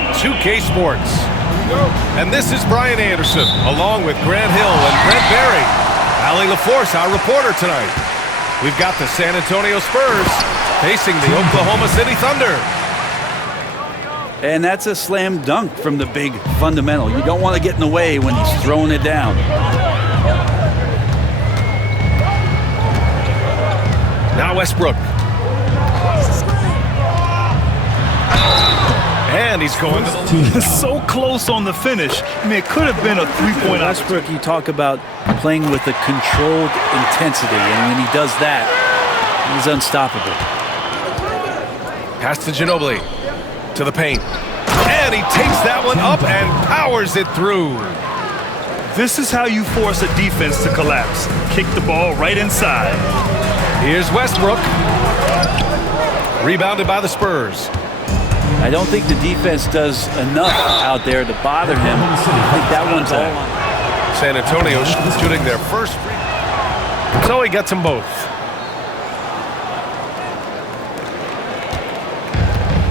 NBA2K Sports. And this is Brian Anderson, along with Grant Hill and Brent Berry. Allie LaForce, our reporter tonight. We've got the San Antonio Spurs facing the Oklahoma City Thunder. And that's a slam dunk from the big fundamental. You don't want to get in the way when he's throwing it down. Now Westbrook. And he's going to the so close on the finish. I mean, it could have been a three-point Westbrook, you talk about playing with a controlled intensity, and when he does that, he's unstoppable. Pass to Ginobili. To the paint. And he takes that one up and powers it through. This is how you force a defense to collapse. Kick the ball right inside. Here's Westbrook. Rebounded by the Spurs. I don't think the defense does enough out there to bother him. I think that one's all on. San Antonio shooting their first free. So he gets them both.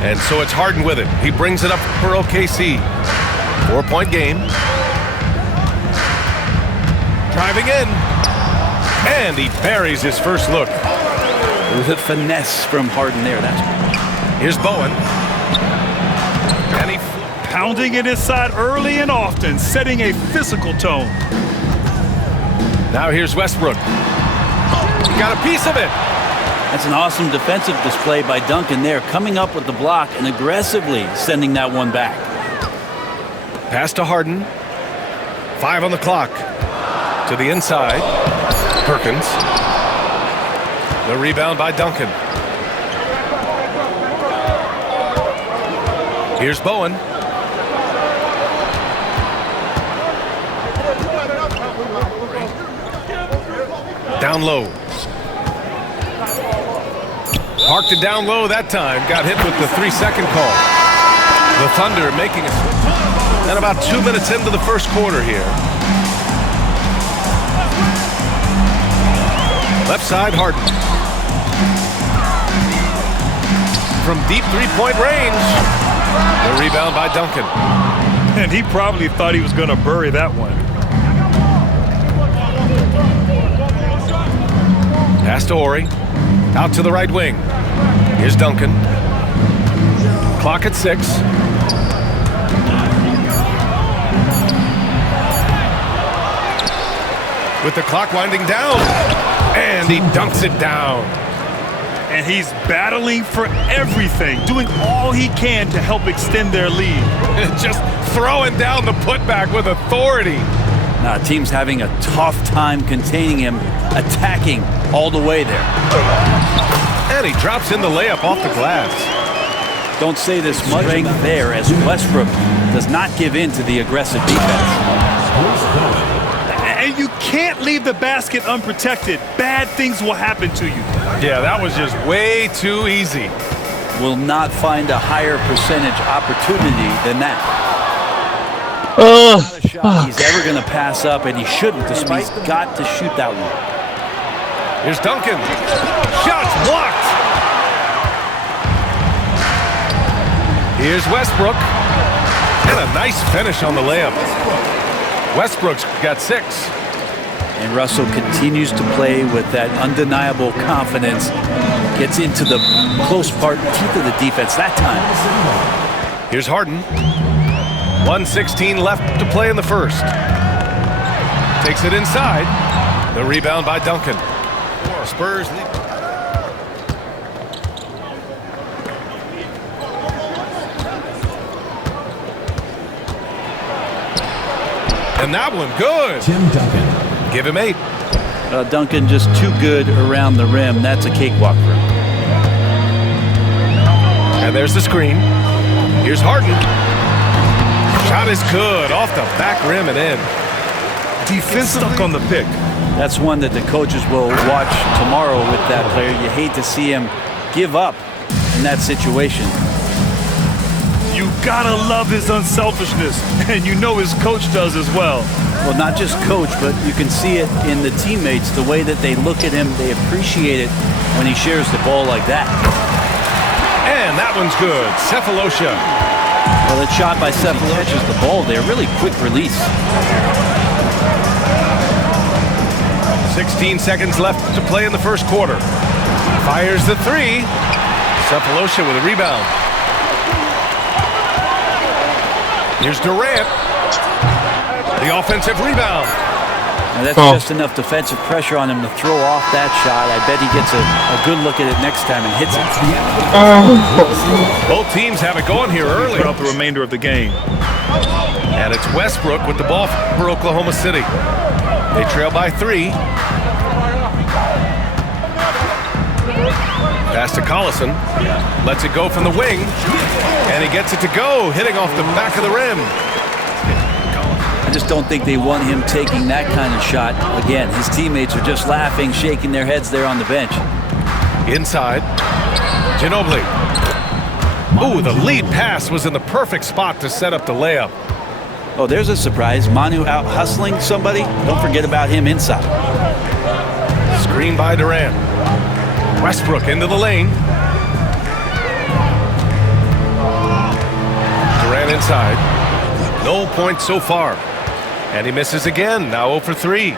And so it's Harden with it. He brings it up for OKC. 4-point game. Driving in. And he buries his first look. With a finesse from Harden there. Here's Bowen. And he pounding it inside early and often, setting a physical tone. Now here's Westbrook. He got a piece of it. That's an awesome defensive display by Duncan there, coming up with the block and aggressively sending that one back. Pass to Harden. 5 on the clock. To the inside. Perkins. The rebound by Duncan. Here's Bowen. Down low. Parked it down low that time. Got hit with the 3-second call. The Thunder making it. And about 2 minutes into the first quarter here. Left side, Harden. From deep three-point range. The rebound by Duncan. And he probably thought he was going to bury that one. Pass to Horry. Out to the right wing. Here's Duncan. Clock at 6. With the clock winding down. And he dunks it down. And he's battling for everything, doing all he can to help extend their lead. Just throwing down the putback with authority. Now, team's having a tough time containing him, attacking all the way there. And he drops in the layup off the glass. Don't say this much there as Westbrook does not give in to the aggressive defense. And you can't leave the basket unprotected. Bad things will happen to you. Yeah, that was just way too easy. Will not find a higher percentage opportunity than that. Not a shot he's ever going to pass up, and he shouldn't. He's got to shoot that one. Here's Duncan. Shots blocked. Here's Westbrook. And a nice finish on the layup. Westbrook's got 6. And Russell continues to play with that undeniable confidence. Gets into the close part, teeth of the defense that time. Here's Harden. 1:16 left to play in the first. Takes it inside. The rebound by Duncan. Spurs lead. And that one good. Tim Duncan. Give him 8. Duncan just too good around the rim. That's a cakewalk for him. And there's the screen. Here's Harden. Shot is good. Off the back rim and in. Defensively stuck on the pick. That's one that the coaches will watch tomorrow with that player. You hate to see him give up in that situation. You gotta love his unselfishness, and you know his coach does as well. Well, not just coach, but you can see it in the teammates, the way that they look at him. They appreciate it when he shares the ball like that. And that one's good. Cephalosha. Well, that shot by Seth catches the ball there. Really quick release. 16 seconds left to play in the first quarter. Fires the three. Cephalosha with a rebound. Here's Durant. The offensive rebound. And that's just enough defensive pressure on him to throw off that shot. I bet he gets a good look at it next time and hits it. Both teams have it going here early. Throughout the remainder of the game. And it's Westbrook with the ball for Oklahoma City. They trail by 3. Pass to Collison. Lets it go from the wing. And he gets it to go, hitting off the back of the rim. I just don't think they want him taking that kind of shot. Again, his teammates are just laughing, shaking their heads there on the bench. Inside. Ginobili. Ooh, the lead pass was in the perfect spot to set up the layup. Oh, there's a surprise. Manu out hustling somebody. Don't forget about him inside. Screen by Durant. Westbrook into the lane. Durant inside. No points so far. And he misses again. Now 0 for 3.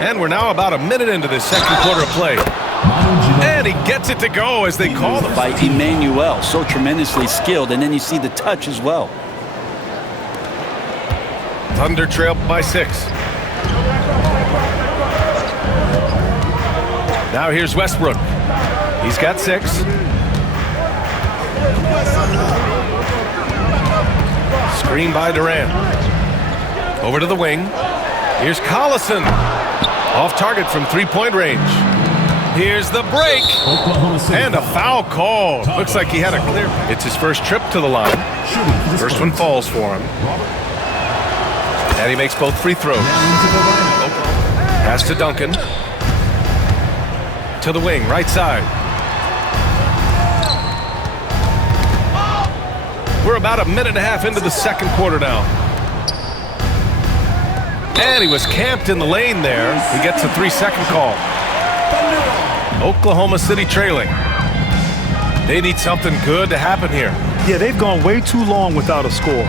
And we're now about a minute into this second quarter of play. And he gets it to go as they call the by Emmanuel. So tremendously skilled. And then you see the touch as well. Thunder trail by 6. Now here's Westbrook. He's got 6. Screen by Durant. Over to the wing. Here's Collison. Off target from 3-point range. Here's the break. And a foul call. Looks like he had a clear. It's his first trip to the line. First one falls for him. And he makes both free throws. Pass to Duncan. To the wing, right side. We're about a minute and a half into the second quarter now. And he was camped in the lane there. He gets a 3-second call. Oklahoma City trailing. They need something good to happen here. Yeah, they've gone way too long without a score.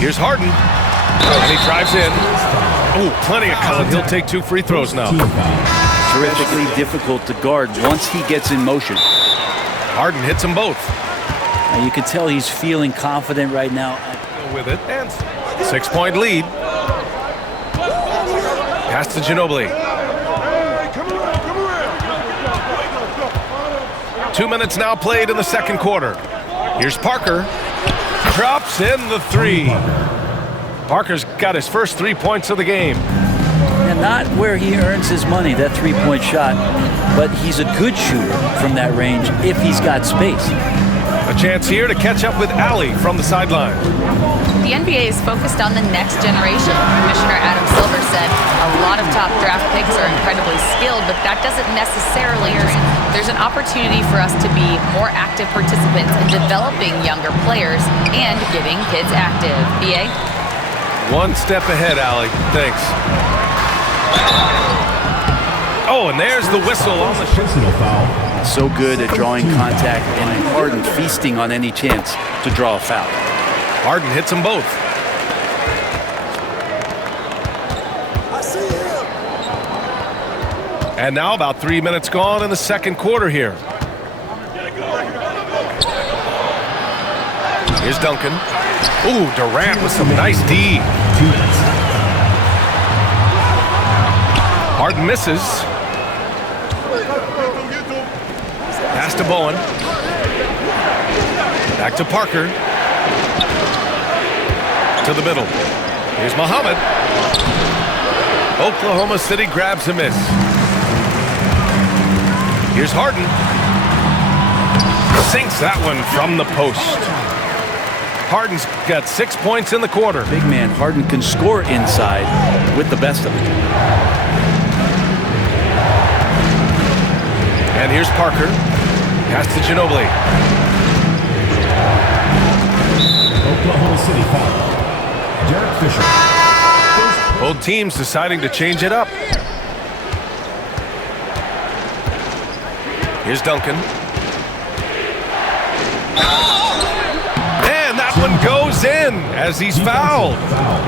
Here's Harden. And he drives in. Oh, plenty of color. He'll take 2 free throws now. Terrifically difficult to guard once he gets in motion. Harden hits them both. Now you can tell he's feeling confident right now. With it. And 6-point lead. Pass to Ginobili. 2 minutes now played in the second quarter. Here's Parker. Drops in the 3. Parker's got his first 3 points of the game. And not where he earns his money, that 3-point shot, but he's a good shooter from that range if he's got space. A chance here to catch up with Allie from the sideline. The NBA is focused on the next generation. Commissioner Adam Silver said a lot of top draft picks are incredibly skilled, but that doesn't necessarily mean there's an opportunity for us to be more active participants in developing younger players and getting kids active. BA? One step ahead, Allie. Thanks. Oh, and there's the whistle on the personal foul. So good at drawing contact, and Harden feasting on any chance to draw a foul. Harden hits them both. And now about 3 minutes gone in the second quarter here. Here's Duncan. Ooh, Durant with some nice D. Harden misses. Pass to Bowen. Back to Parker. To the middle. Here's Muhammad. Oklahoma City grabs a miss. Here's Harden. Sinks that one from the post. Harden's got 6 points in the quarter. Big man Harden can score inside with the best of it. And here's Parker. Pass to Ginobili. Oklahoma City foul. Derek Fisher. Both teams deciding to change it up. Here's Duncan. And that one goes in as he's fouled.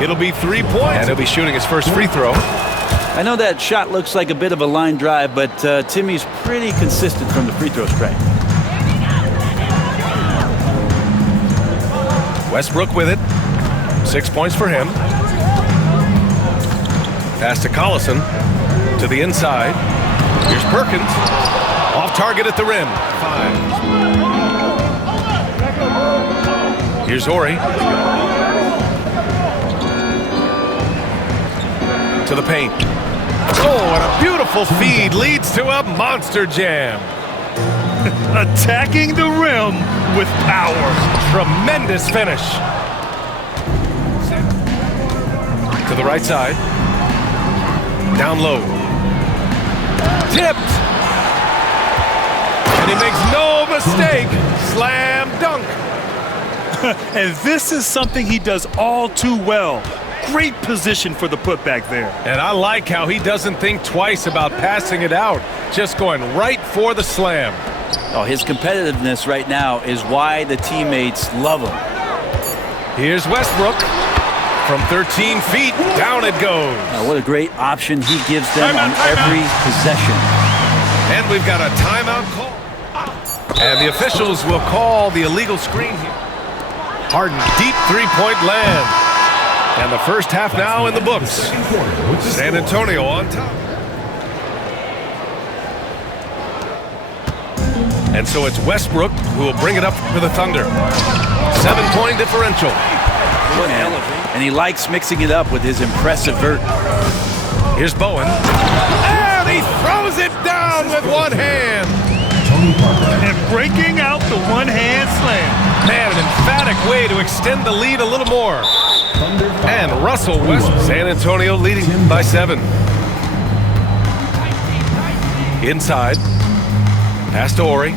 It'll be 3 points. And he'll be shooting his first free throw. I know that shot looks like a bit of a line drive, but Timmy's pretty consistent from the free throw strike. Westbrook with it. 6 points for him. Pass to Collison. To the inside. Here's Perkins. Off target at the rim. 5. Here's Horry. To the paint. Oh, and a beautiful feed leads to a monster jam. Attacking the rim with power. Tremendous finish. To the right side. Down low. Tipped. And he makes no mistake. Slam dunk. And this is something he does all too well. Great position for the putback there. And I like how he doesn't think twice about passing it out. Just going right for the slam. Oh, his competitiveness right now is why the teammates love him. Here's Westbrook. From 13 feet, down it goes. What a great option he gives them on every possession. And we've got a timeout call. And the officials will call the illegal screen here. Harden, deep three-point land. And the first half now in the books. San Antonio on top. And so it's Westbrook who will bring it up for the Thunder. 7-point differential. And he likes mixing it up with his impressive vert. Here's Bowen. And he throws it down with one hand. And breaking out the one-hand slam. Man, an emphatic way to extend the lead a little more. And Russell West, San Antonio leading by 7. Inside. Pass to Horry.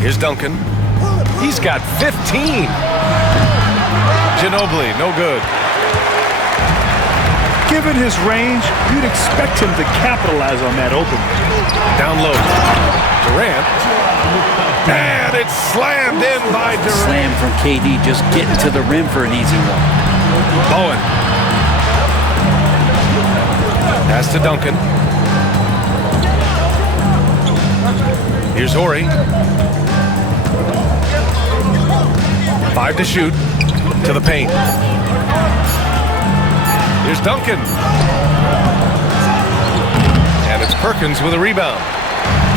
Here's Duncan. He's got 15. Ginobili, no good. Given his range, you'd expect him to capitalize on that opening. Down low. Durant. And it's slammed in by Durant. Slam from KD, just getting to the rim for an easy one. Bowen. Pass to Duncan. Here's Horry. 5 to shoot. To the paint. Here's Duncan. And it's Perkins with a rebound.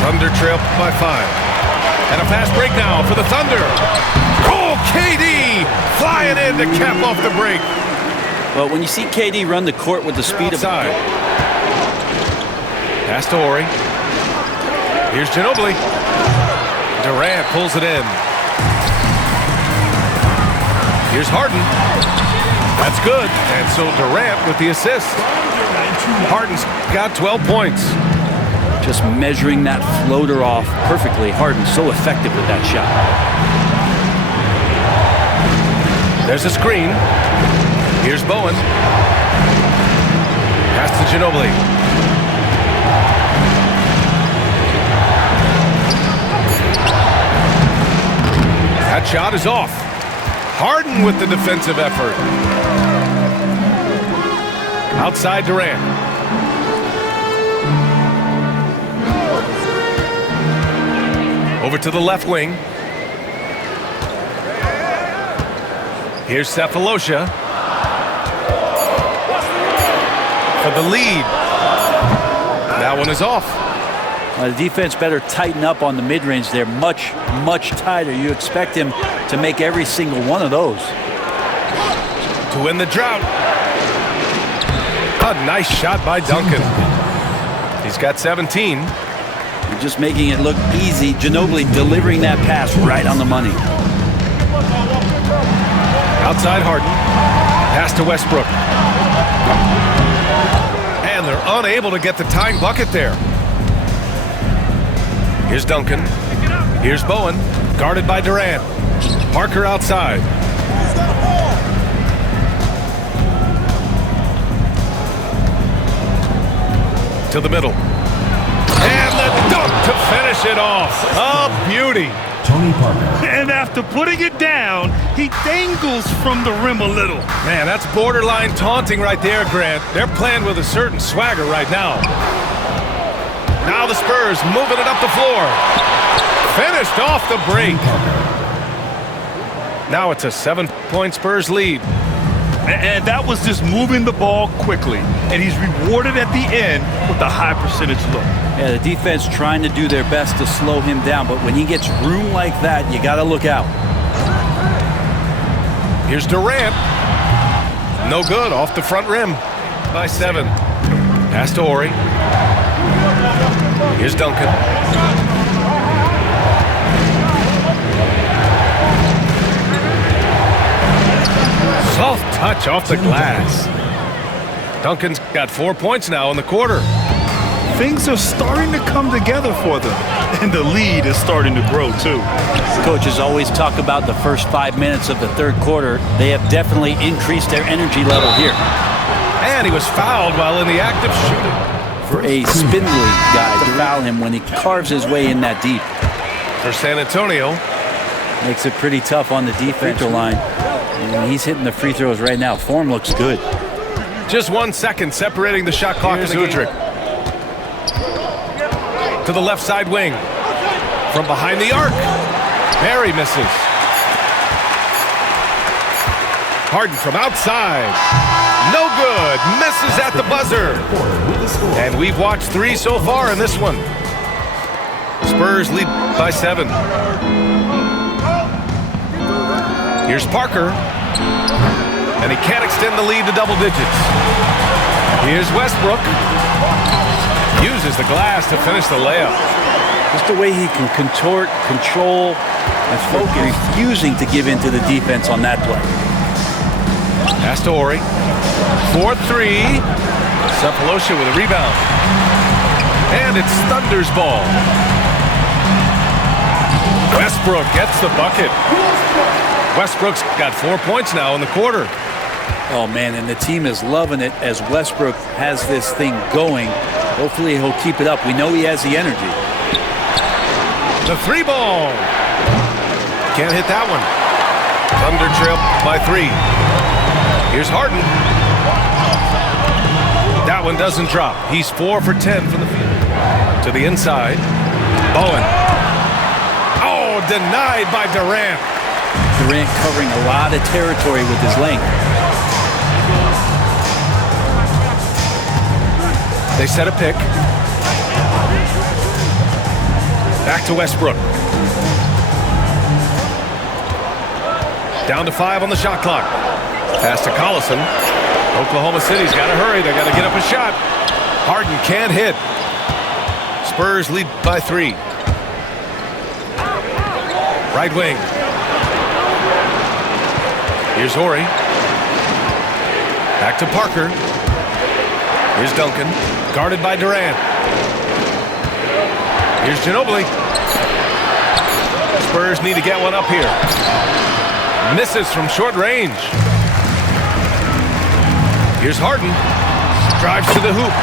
Thunder trail by 5. And a fast break now for the Thunder. Oh, KD flying in to cap off the break. Well, when you see KD run the court with the speed of... Pass to Horry. Here's Ginobili. Durant pulls it in. Here's Harden. That's good. And so Durant with the assist. Harden's got 12 points. Just measuring that floater off perfectly. Harden's so effective with that shot. There's a screen. Here's Bowen. Pass to Ginobili. That shot is off. Harden with the defensive effort. Outside Durant. Over to the left wing. Here's Cephalosha. For the lead. That one is off. The defense better tighten up on the mid-range there. Much, much tighter. You expect him to make every single one of those. To win the drought. A nice shot by Duncan. He's got 17. You're just making it look easy. Ginobili delivering that pass right on the money. Outside Harden. Pass to Westbrook. And they're unable to get the tying bucket there. Here's Duncan. Here's Bowen. Guarded by Durant. Parker outside. To the middle. And the dunk to finish it off. A beauty. Tony Parker. And after putting it down, he dangles from the rim a little. Man, that's borderline taunting right there, Grant. They're playing with a certain swagger right now. Now the Spurs moving it up the floor. Finished off the break. Now it's a 7-point Spurs lead. And that was just moving the ball quickly. And he's rewarded at the end with a high percentage look. Yeah, the defense trying to do their best to slow him down, but when he gets room like that, you got to look out. Here's Durant. No good, off the front rim by 7. Pass to Horry. Here's Duncan. Soft touch off the glass. Duncan's got 4 points now in the quarter. Things are starting to come together for them, and the lead is starting to grow too. Coaches always talk about the first 5 minutes of the third quarter. They have definitely increased their energy level here. And he was fouled while in the act of shooting. For a spindly guy to foul him when he carves his way in that deep. For San Antonio. Makes it pretty tough on the defensive line. And he's hitting the free throws right now. Form looks good. Just 1 second separating the shot clock as Udrich. To the left side wing. From behind the arc. Barry misses. Harden from outside. No good. Misses at the buzzer. And we've watched 3 so far in this one. Spurs lead by 7. Here's Parker. And he can't extend the lead to double digits. Here's Westbrook. Uses the glass to finish the layup. Just the way he can contort, control, and focus, refusing to give in to the defense on that play. Pass to Horry. 4-3. Cephalosha with a rebound. And it's Thunder's ball. Westbrook gets the bucket. Westbrook's got 4 points now in the quarter. Oh, man, and the team is loving it as Westbrook has this thing going. Hopefully he'll keep it up. We know he has the energy. The 3 ball. Can't hit that one. Thunder trail by 3. Here's Harden. That one doesn't drop. He's 4 for 10 from the field. To the inside. Bowen. Oh, denied by Durant. Durant covering a lot of territory with his length. They set a pick. Back to Westbrook. Down to 5 on the shot clock. Pass to Collison. Oklahoma City's got to hurry. They got to get up a shot. Harden can't hit. Spurs lead by 3. Right wing. Here's Horry. Back to Parker. Here's Duncan. Guarded by Durant. Here's Ginobili. Spurs need to get one up here. Misses from short range. Here's Harden. Drives to the hoop.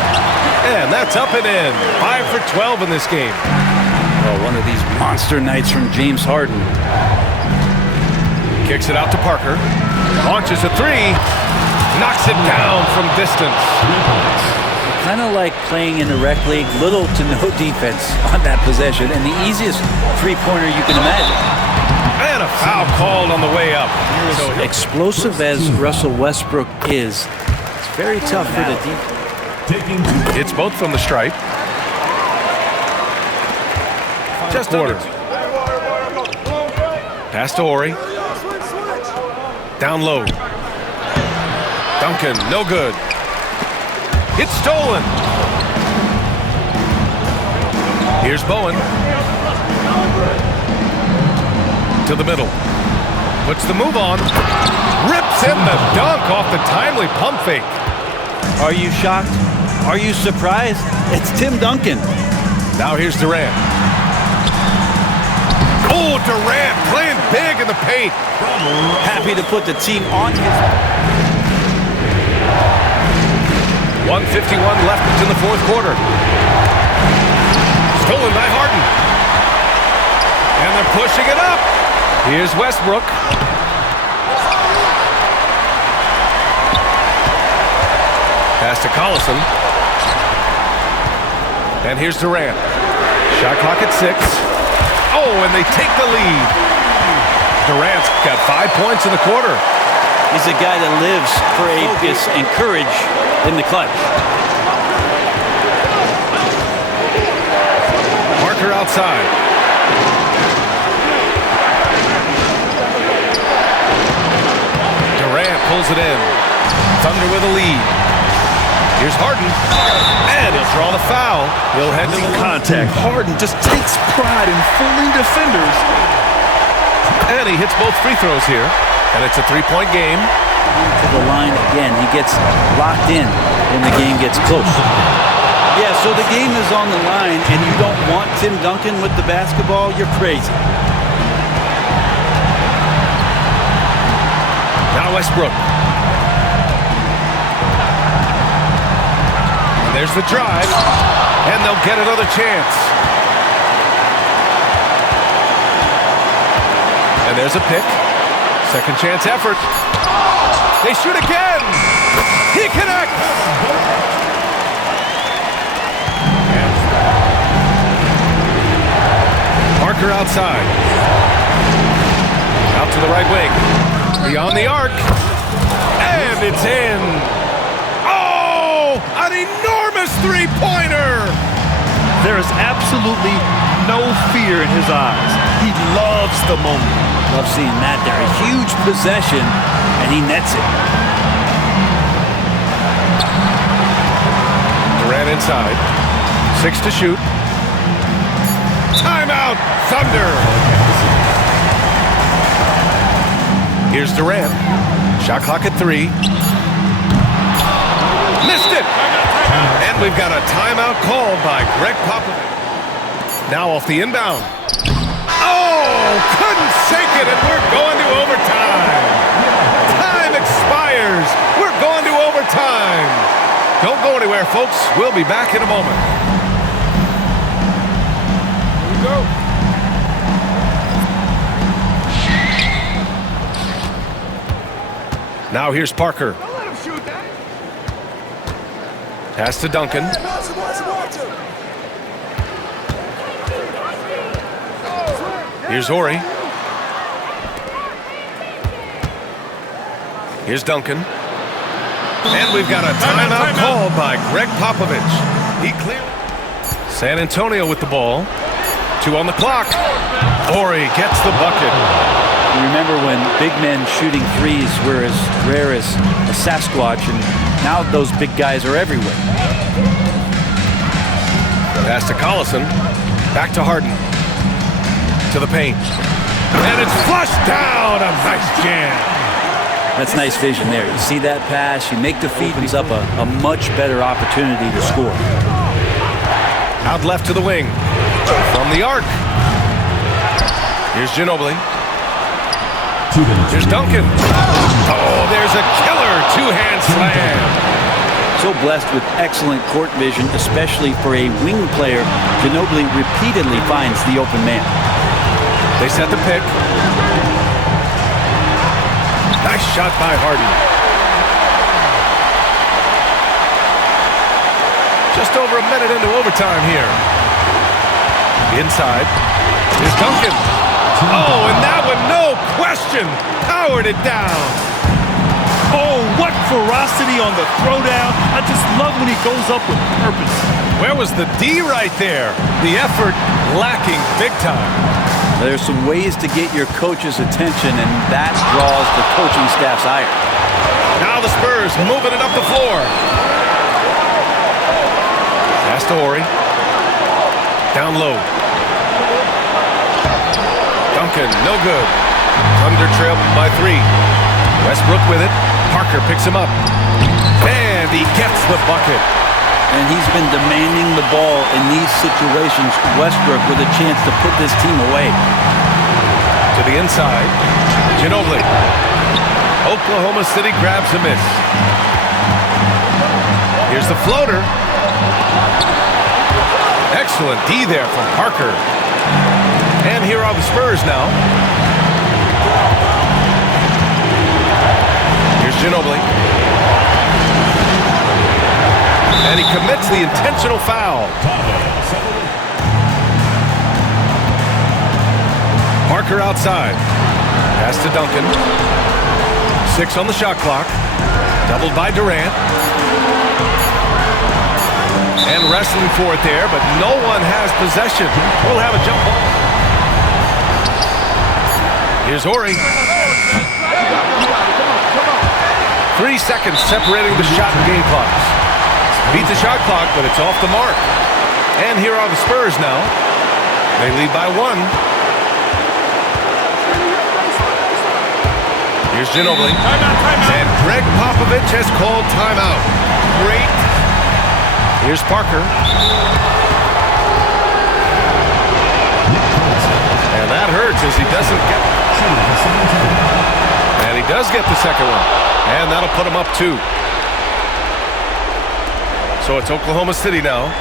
And that's up and in. 5 for 12 in this game. Oh, one of these monster nights from James Harden. Kicks it out to Parker. Launches a 3. Knocks it down from distance. Kind of like playing in the rec league, little to no defense on that possession, and the easiest three-pointer you can imagine. And a foul called on the way up. Explosive as Russell Westbrook is, it's very tough for the defense. It's both from the stripe. Just quarter. Pass to Horry. Down low. Duncan, no good. It's stolen. Here's Bowen. To the middle. Puts the move on. Rips in the dunk off the timely pump fake. Are you shocked? Are you surprised? It's Tim Duncan. Now here's Durant. Oh, Durant playing big in the paint. Happy to put the team on his... 1:51 left in the fourth quarter. Stolen by Harden. And they're pushing it up. Here's Westbrook. Pass to Collison. And here's Durant. Shot clock at 6. Oh, and they take the lead. Durant's got 5 points in the quarter. He's a guy that lives for focus and courage in the clutch. Parker outside. Durant pulls it in. Thunder with a lead. Here's Harden. And he'll draw the foul. He'll head to the Contact. Harden just takes pride in fooling defenders. And he hits both free throws here. And it's a three-point game. To the line again. He gets locked in when the game gets close. Yeah, so the game is on the line, and you don't want Tim Duncan with the basketball, you're crazy. Now Westbrook. And there's the drive. And they'll get another chance. And there's a pick. Second chance effort. They shoot again. He connects. Parker outside. Out to the right wing. Beyond the arc. And it's in. Oh, an enormous three-pointer. There is absolutely no fear in his eyes. He loves the moment. Love seeing that there. A huge possession, and he nets it. Durant inside. 6 to shoot. Timeout, Thunder. Here's Durant. Shot clock at 3. Missed it. And we've got a timeout called by Greg Popovich. Now off the inbound. Oh, couldn't shake it, and we're going to overtime. Time expires. We're going to overtime. Don't go anywhere, folks. We'll be back in a moment. Here we go. Now here's Parker. Don't let him shoot that. Pass to Duncan. Here's Horry. Here's Duncan. And we've got a timeout called by Greg Popovich. He cleared. San Antonio with the ball. 2 on the clock. Horry gets the bucket. You remember when big men shooting threes were as rare as a Sasquatch, and now those big guys are everywhere. Pass to Collison. Back to Harden. To the paint. And it's flushed down. A nice jam. That's nice vision there. You see that pass, you make the feed, opens up a much better opportunity to score. Out left to the wing. From the arc. Here's Ginobili. Here's Duncan. Oh, there's a killer two-hand slam. So blessed with excellent court vision, especially for a wing player. Ginobili repeatedly finds the open man. They set the pick. Nice shot by Harden. Just over a minute into overtime here. Inside. Here's Duncan. Oh, and that one, no question, powered it down. Oh, what ferocity on the throwdown. I just love when he goes up with purpose. Where was the D right there? The effort lacking big time. There's some ways to get your coach's attention, and that draws the coaching staff's ire. Now the Spurs moving it up the floor. Pass to Horry. Down low. Duncan, no good. Thunder trail by 3. Westbrook with it. Parker picks him up. And he gets the bucket. And he's been demanding the ball in these situations. Westbrook with a chance to put this team away. To the inside. Ginobili. Oklahoma City grabs a miss. Here's the floater. Excellent D there from Parker. And here are the Spurs now. Here's Ginobili. And he commits the intentional foul. Parker outside. Pass to Duncan. 6 on the shot clock. Doubled by Durant. And wrestling for it there, but no one has possession. We'll have a jump ball. Here's Horry. 3 seconds separating the shot and game clocks. Beat the shot clock, but it's off the mark. And here are the Spurs now. They lead by 1. Here's Ginobili. And Greg Popovich has called timeout. Great. Here's Parker. And that hurts as he doesn't get. And he does get the second one. And that'll put him up 2. So it's Oklahoma City now.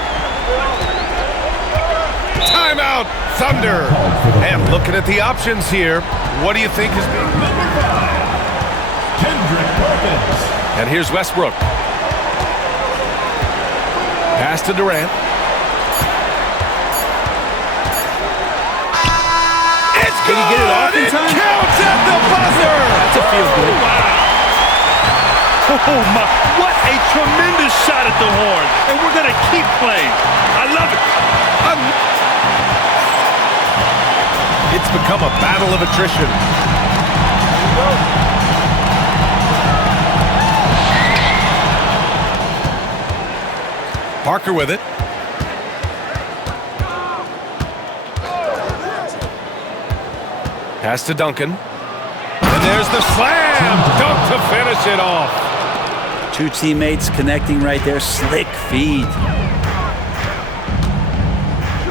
Timeout, Thunder. And looking at the options here, what do you think is being... And here's Westbrook. Pass to Durant. It's good. Did he get it off in time? It counts at the buzzer. That's a feel good. Wow. Oh, my. What a tremendous shot at the horn. And we're going to keep playing. I love it. It's become a battle of attrition. Parker with it. Pass to Duncan. And there's the slam. Dunk to finish it off. 2 teammates connecting right there. Slick feed.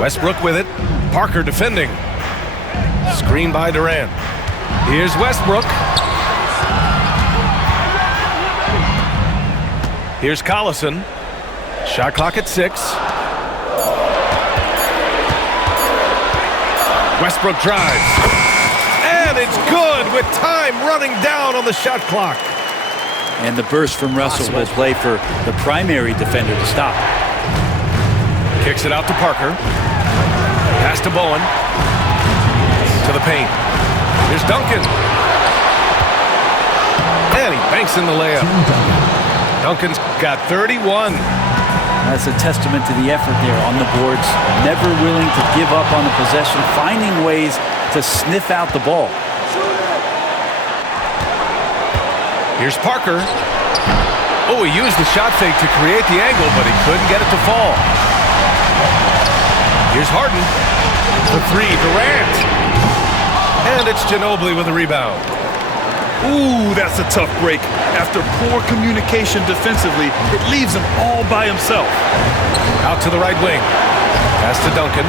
Westbrook with it. Parker defending. Screen by Durant. Here's Westbrook. Here's Collison. Shot clock at 6. Westbrook drives. And it's good with time running down on the shot clock. And the burst from Russell will play for the primary defender to stop. Kicks it out to Parker. Pass to Bowen. To the paint. Here's Duncan. And he banks in the layup. Duncan's got 31. That's a testament to the effort there on the boards. Never willing to give up on the possession, finding ways to sniff out the ball. Here's Parker. Oh, he used the shot fake to create the angle, but he couldn't get it to fall. Here's Harden. The 3, Durant. And it's Ginobili with a rebound. Ooh, that's a tough break. After poor communication defensively, it leaves him all by himself. Out to the right wing. Pass to Duncan.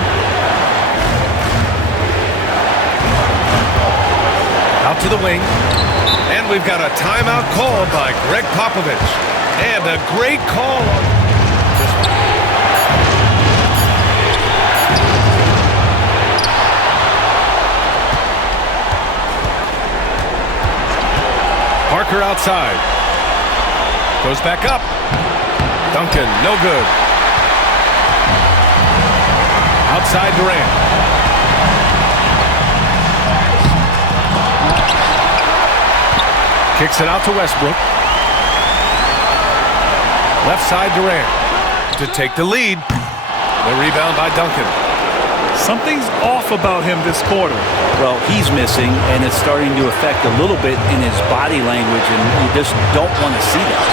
Out to the wing. And we've got a timeout called by Greg Popovich. And a great call on this one. Parker outside. Goes back up. Duncan, no good. Outside Durant. Kicks it out to Westbrook. Left side Durant to take the lead. The rebound by Duncan. Something's off about him this quarter. Well, he's missing, and it's starting to affect a little bit in his body language, and you just don't want to see that.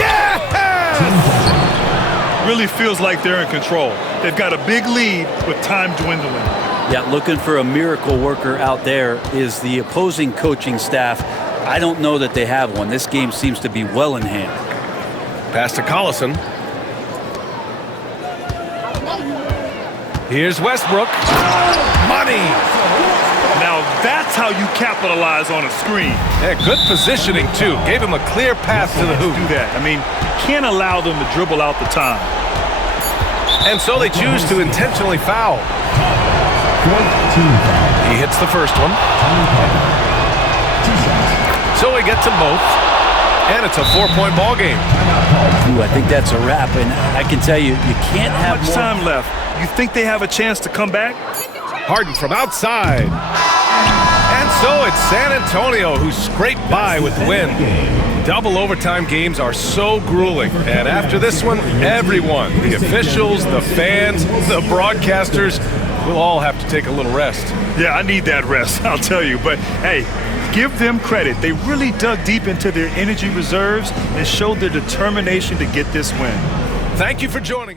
Yeah! Really feels like they're in control. They've got a big lead with time dwindling. Yeah, looking for a miracle worker out there is the opposing coaching staff. I don't know that they have one. This game seems to be well in hand. Pass to Collison. Here's Westbrook. Money. Now That's how you capitalize on a screen. Yeah, good positioning, too. Gave him a clear path to the hoop. Do that. I mean, can't allow them to dribble out the time. And so they choose to intentionally foul. He hits the first one. So he gets them both. And it's a 4-point ball game. Ooh, I think that's a wrap, and I can tell you, you can't have How much time left? You think they have a chance to come back? Harden from outside. And so it's San Antonio who scraped by with the win. Double overtime games are so grueling. And after this one, everyone, the officials, the fans, the broadcasters, will all have to take a little rest. Yeah, I need that rest, I'll tell you. But, hey, give them credit. They really dug deep into their energy reserves and showed their determination to get this win. Thank you for joining us.